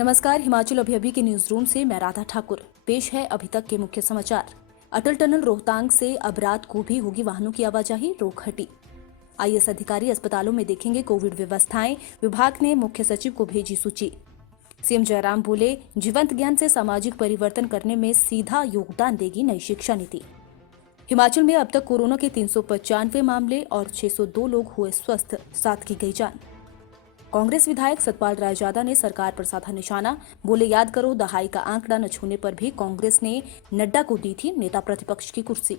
नमस्कार, हिमाचल अभी के न्यूज रूम से मैं राधा ठाकुर। पेश है अभी तक के मुख्य समाचार। अटल टनल रोहतांग से अब रात को भी होगी वाहनों की आवाजाही, रोक हटी। आईएएस अधिकारी अस्पतालों में देखेंगे कोविड व्यवस्थाएं, विभाग ने मुख्य सचिव को भेजी सूची। सीएम जयराम बोले, जीवंत ज्ञान से सामाजिक परिवर्तन करने में सीधा योगदान देगी नई शिक्षा नीति। हिमाचल में अब तक कोरोना के 395 मामले और 602 लोग हुए स्वस्थ, 7 की गई जान। कांग्रेस विधायक सतपाल रायजादा ने सरकार पर साधा निशाना, बोले याद करो दहाई का आंकड़ा न छूने पर भी कांग्रेस ने नड्डा को दी थी नेता प्रतिपक्ष की कुर्सी।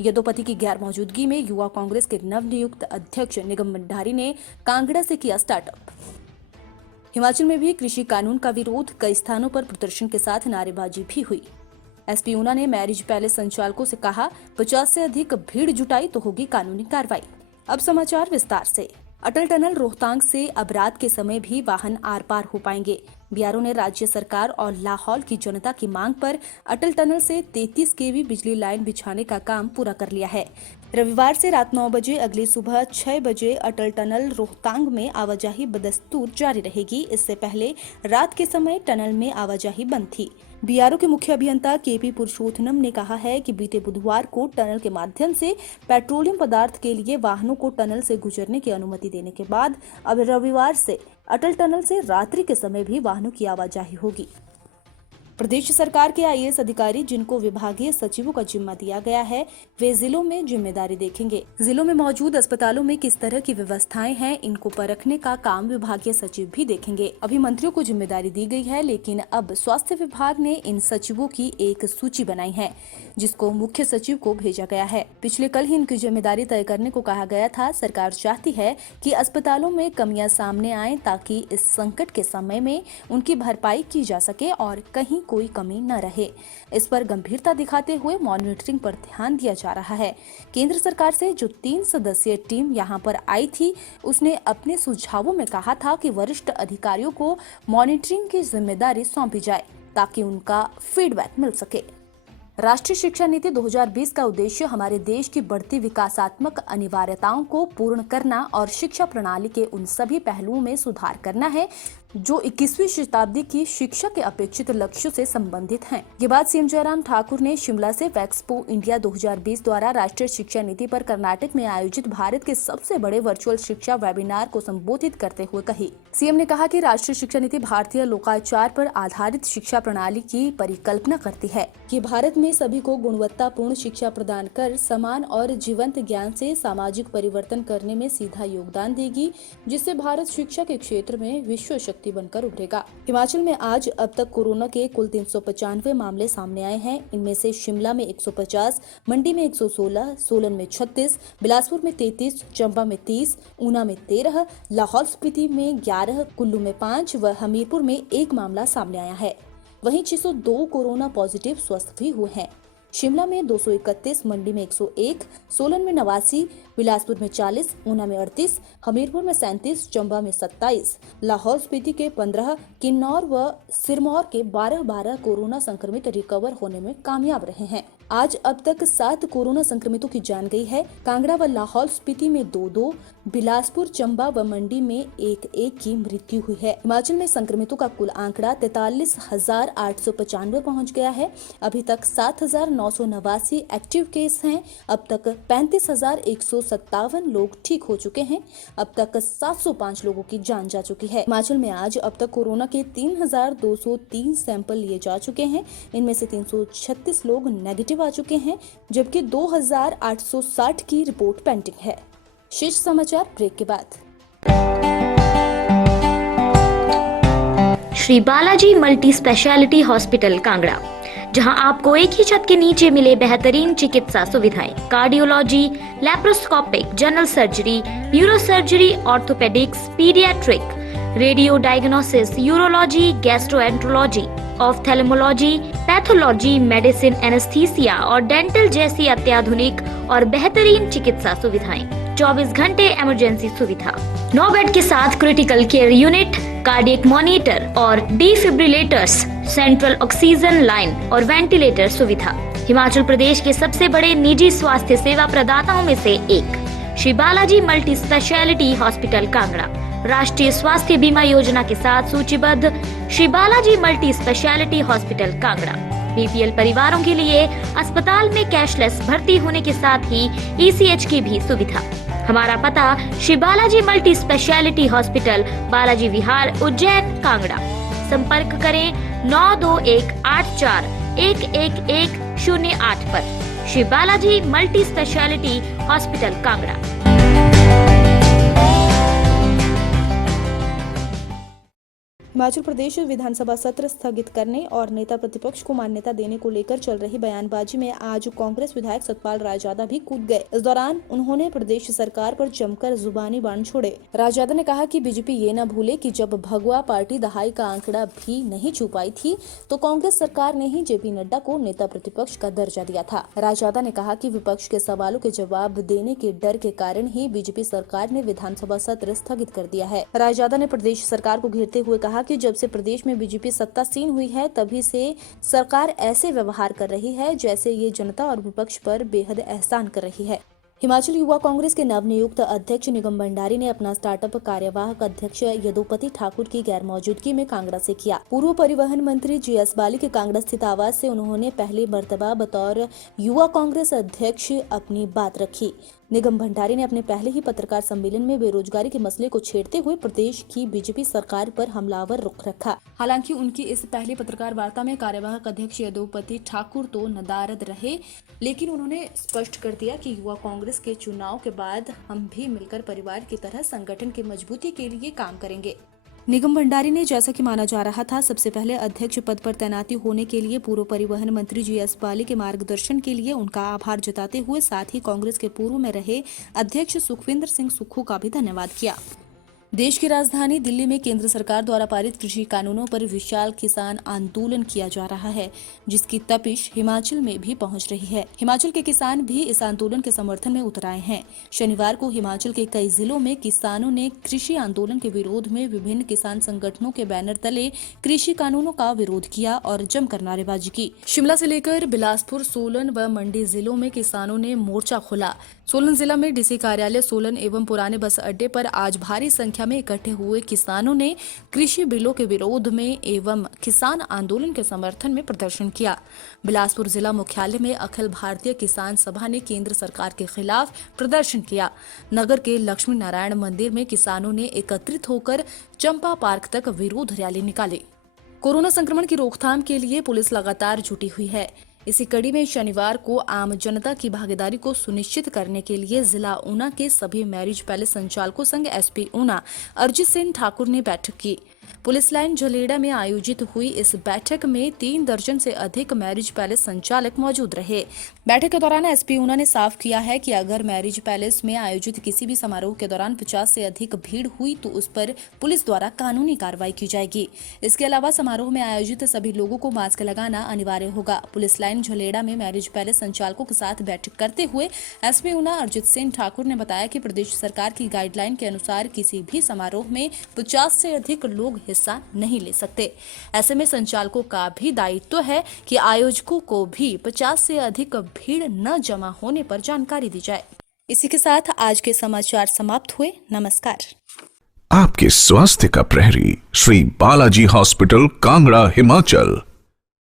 यदोपति की गैर मौजूदगी में युवा कांग्रेस के नवनियुक्त अध्यक्ष निगम भंडारी ने कांगड़ा से किया स्टार्टअप। हिमाचल में भी कृषि कानून का विरोध, कई स्थानों पर प्रदर्शन के साथ नारेबाजी भी हुई। एसपी ऊना ने मैरिज पैलेस संचालकों से कहा, 50 से अधिक भीड़ जुटाई तो होगी कानूनी कार्रवाई। अब समाचार विस्तार से। अटल टनल रोहतांग से अब रात के समय भी वाहन आर पार हो पाएंगे। बीआरओ ने राज्य सरकार और लाहौल की जनता की मांग पर अटल टनल से 33 केवी बिजली लाइन बिछाने का काम पूरा कर लिया है। रविवार से रात 9 बजे अगली सुबह 6 बजे अटल टनल रोहतांग में आवाजाही बदस्तूर जारी रहेगी। इससे पहले रात के समय टनल में आवाजाही बंद थी। बीआरओ के मुख्य अभियंता केपी पुरुषोत्तम ने कहा है कि बीते बुधवार को टनल के माध्यम से पेट्रोलियम पदार्थ के लिए वाहनों को टनल से गुजरने की अनुमति देने के बाद अब रविवार से अटल टनल से रात्रि के समय भी वाहनों की आवाजाही होगी। प्रदेश सरकार के आईएएस अधिकारी जिनको विभागीय सचिवों का जिम्मा दिया गया है, वे जिलों में जिम्मेदारी देखेंगे। जिलों में मौजूद अस्पतालों में किस तरह की व्यवस्थाएं हैं, इनको परखने का काम विभागीय सचिव भी देखेंगे। अभी मंत्रियों को जिम्मेदारी दी गई है, लेकिन अब स्वास्थ्य विभाग ने इन सचिवों की एक सूची बनाई है, जिसको मुख्य सचिव को भेजा गया है। पिछले कल ही इनकी जिम्मेदारी तय करने को कहा गया था। सरकार चाहती है कि अस्पतालों में कमियां सामने आए ताकि इस संकट के समय में उनकी भरपाई की जा सके और कहीं कोई कमी न रहे। इस पर गंभीरता दिखाते हुए मॉनिटरिंग पर ध्यान दिया जा रहा है। केंद्र सरकार से जो 3 सदस्यीय टीम यहां पर आई थी, उसने अपने सुझावों में कहा था कि वरिष्ठ अधिकारियों को मॉनिटरिंग की जिम्मेदारी सौंपी जाए ताकि उनका फीडबैक मिल सके। राष्ट्रीय शिक्षा नीति 2020 का उद्देश्य हमारे देश की बढ़ती विकासात्मक अनिवार्यताओं को पूर्ण करना और शिक्षा प्रणाली के उन सभी पहलुओं में सुधार करना है जो 21वीं शताब्दी की शिक्षा के अपेक्षित लक्ष्यों से संबंधित हैं। ये बात सीएम जयराम ठाकुर ने शिमला से वैक्सपो इंडिया 2020 द्वारा राष्ट्रीय शिक्षा नीति पर कर्नाटक में आयोजित भारत के सबसे बड़े वर्चुअल शिक्षा वेबिनार को संबोधित करते हुए कही। सीएम ने कहा कि राष्ट्रीय शिक्षा नीति भारतीय लोकाचार पर आधारित शिक्षा प्रणाली की परिकल्पना करती है। ये भारत में सभी को गुणवत्तापूर्ण शिक्षा प्रदान कर समान और जीवंत ज्ञान से सामाजिक परिवर्तन करने में सीधा योगदान देगी, जिससे भारत शिक्षा के क्षेत्र में विश्व शक्ति बनकर उभरेगा। हिमाचल में आज अब तक कोरोना के कुल 395 मामले सामने आए हैं। इनमें से शिमला में 150, मंडी में 116, सोलन में 36, बिलासपुर में 33, चंबा में 30, ऊना में 13, लाहौल स्पीति में 11, कुल्लू में 5 व हमीरपुर में 1 मामला सामने आया है। वहीं 602 कोरोना पॉजिटिव स्वस्थ भी हुए हैं। शिमला में 231, मंडी में 101, सोलन में 89, बिलासपुर में 40, ऊना में 38, हमीरपुर में 37, चंबा में 27, लाहौल स्पीति के 15, किन्नौर व सिरमौर के 12 कोरोना संक्रमित रिकवर होने में कामयाब रहे हैं। आज अब तक 7 कोरोना संक्रमितों की जान गई है। कांगड़ा व लाहौल स्पीति में 2-2, बिलासपुर, चंबा व मंडी में 1-1 की मृत्यु हुई है। हिमाचल में संक्रमितों का कुल आंकड़ा 43,895 पहुंच गया है। अभी तक 7,989 एक्टिव केस हैं। अब तक 35,157 लोग ठीक हो चुके हैं। अब तक 705 लोगों की जान जा चुकी है। हिमाचल में आज अब तक कोरोना के 3,203 सैंपल लिए जा चुके हैं। इनमें से 336 लोग नेगेटिव आ चुके हैं, जबकि 2,860 की रिपोर्ट पेंडिंग है। शेष समाचार ब्रेक के बाद। Shri Balaji multi speciality hospital Kangra, जहां आपको एक ही छत के नीचे मिले बेहतरीन चिकित्सा सुविधाएं, cardiology, laparoscopic, general surgery, neuro surgery, orthopaedics, paediatric, radio diagnosis, urology, gastroenterology, ophthalmology, pathology, medicine, anaesthesia और डेंटल जैसी अत्याधुनिक और बेहतरीन चिकित्सा सुविधाएं, 24 घंटे इमरजेंसी सुविधा, 9 बेड के साथ critical care unit, cardiac monitor और डिफिब्रिलेटर्स, सेंट्रल ऑक्सीजन लाइन और वेंटिलेटर सुविधा। हिमाचल प्रदेश के सबसे बड़े निजी स्वास्थ्य सेवा प्रदाताओं में से एक Shri Balaji multi speciality hospital Kangra, राष्ट्रीय स्वास्थ्य बीमा योजना के साथ सूचीबद्ध Shri Balaji multi speciality hospital Kangra. BPL परिवारों के लिए अस्पताल में कैशलेस भर्ती होने के साथ ही ईसीएच की भी सुविधा। हमारा पता Shri Balaji multi speciality hospital, Balaji Vihar, Ujjain, Kangra. संपर्क करें 9218411108 पर। Shri Balaji multi speciality hospital Kangra. Himachal Pradesh विधानसभा सत्र स्थगित करने और नेता प्रतिपक्ष को मान्यता देने को लेकर चल रही बयानबाजी में आज कांग्रेस विधायक सतपाल रायजादा भी कूद गए। इस दौरान उन्होंने प्रदेश सरकार पर जमकर जुबानी बाण छोड़े। रायजादा ने कहा कि बीजेपी ये न भूले कि जब भगवा पार्टी दहाई का आंकड़ा भी नहीं छू पाई थी तो कांग्रेस सरकार ने ही जेपी नड्डा को नेता प्रतिपक्ष का दर्जा दिया था। रायजादा ने कहा कि विपक्ष के सवालों के जवाब देने के डर के कारण ही बीजेपी सरकार ने विधानसभा सत्र स्थगित कर दिया है। रायजादा ने प्रदेश सरकार को घेरते हुए कहा कि जब से प्रदेश में बीजेपी सत्तासीन हुई है तभी से सरकार ऐसे व्यवहार कर रही है जैसे ये जनता और विपक्ष पर बेहद एहसान कर रही है। हिमाचल युवा कांग्रेस के नवनियुक्त अध्यक्ष निगम भंडारी ने अपना स्टार्टअप कार्यवाहक अध्यक्ष यदुपति ठाकुर की गैर मौजूदगी में कांगड़ा से किया। पूर्व परिवहन मंत्री जीएस बाली के कांगड़ा स्थित आवास से उन्होंने पहली मर्तबा बतौर युवा कांग्रेस अध्यक्ष अपनी बात रखी। निगम भंडारी ने अपने पहले ही पत्रकार सम्मेलन में बेरोजगारी के मसले को छेड़ते हुए प्रदेश की बीजेपी सरकार पर हमलावर रुख रखा। हालांकि उनकी इस पहली पत्रकार वार्ता में कार्यवाहक अध्यक्ष यदुपति ठाकुर तो नदारद रहे, लेकिन उन्होंने स्पष्ट कर दिया कि युवा कांग्रेस के चुनाव के बाद हम भी मिलकर परिवार की तरह संगठन की मजबूती के लिए काम करेंगे। निगम भंडारी ने, जैसा कि माना जा रहा था, सबसे पहले अध्यक्ष पद पर तैनाती होने के लिए पूर्व परिवहन मंत्री जीएस बाली के मार्गदर्शन के लिए उनका आभार जताते हुए साथ ही कांग्रेस के पूर्व में रहे अध्यक्ष सुखविंदर सिंह सुक्खू का भी धन्यवाद किया। देश की राजधानी दिल्ली में केंद्र सरकार द्वारा पारित कृषि कानूनों पर विशाल किसान आंदोलन किया जा रहा है, जिसकी तपिश हिमाचल में भी पहुंच रही है। हिमाचल के किसान भी इस आंदोलन के समर्थन में उतर आए हैं। शनिवार को हिमाचल के कई जिलों में किसानों ने कृषि आंदोलन के विरोध में विभिन्न किसान संगठनों के बैनर तले कृषि कानूनों का विरोध किया और जमकर नारेबाजी की। शिमला से लेकर बिलासपुर, सोलन व मंडी जिलों में किसानों ने मोर्चा खोला। सोलन जिला में डीसी कार्यालय सोलन एवं पुराने बस अड्डे पर आज भारी संख्या में इकट्ठे हुए किसानों ने कृषि बिलों के विरोध में एवं किसान आंदोलन के समर्थन में प्रदर्शन किया। बिलासपुर जिला मुख्यालय में अखिल भारतीय किसान सभा ने केंद्र सरकार के खिलाफ प्रदर्शन किया। नगर के लक्ष्मी नारायण मंदिर में किसानों ने एकत्रित होकर चंपा पार्क तक विरोध रैली निकाली। कोरोना संक्रमण की रोकथाम के लिए पुलिस लगातार जुटी हुई है। इसी कड़ी में शनिवार को आम जनता की भागीदारी को सुनिश्चित करने के लिए जिला ऊना के सभी मैरिज पैलेस संचालकों संग एसपी ऊना अरिजीत सिंह ठाकुर ने बैठक की। पुलिस लाइन झलेड़ा में आयोजित हुई इस बैठक में 3 दर्जन से अधिक मैरिज पैलेस संचालक मौजूद रहे। बैठक के दौरान एसपी ऊना ने साफ किया है कि अगर मैरिज पैलेस में आयोजित किसी भी समारोह के दौरान 50 से अधिक भीड़ हुई तो उस पर पुलिस द्वारा कानूनी कार्रवाई की जाएगी। इसके अलावा समारोह में आयोजित सभी लोगों को मास्क लगाना अनिवार्य होगा। पुलिस लाइन झलेड़ा में मैरिज पैलेस संचालकों के साथ बैठक करते हुए एसपी ऊना अरिजीत सिंह ठाकुर ने बताया कि प्रदेश सरकार की गाइडलाइन के अनुसार किसी भी समारोह में 50 से अधिक लोग हिस्सा नहीं ले सकते। ऐसे में संचालकों का भी दायित्व है कि आयोजकों को भी 50 से अधिक भीड़ न जमा होने पर जानकारी दी जाए। इसी के साथ आज के समाचार समाप्त हुए। नमस्कार। आपके स्वास्थ्य का प्रहरी श्री बालाजी हॉस्पिटल, कांगड़ा, हिमाचल।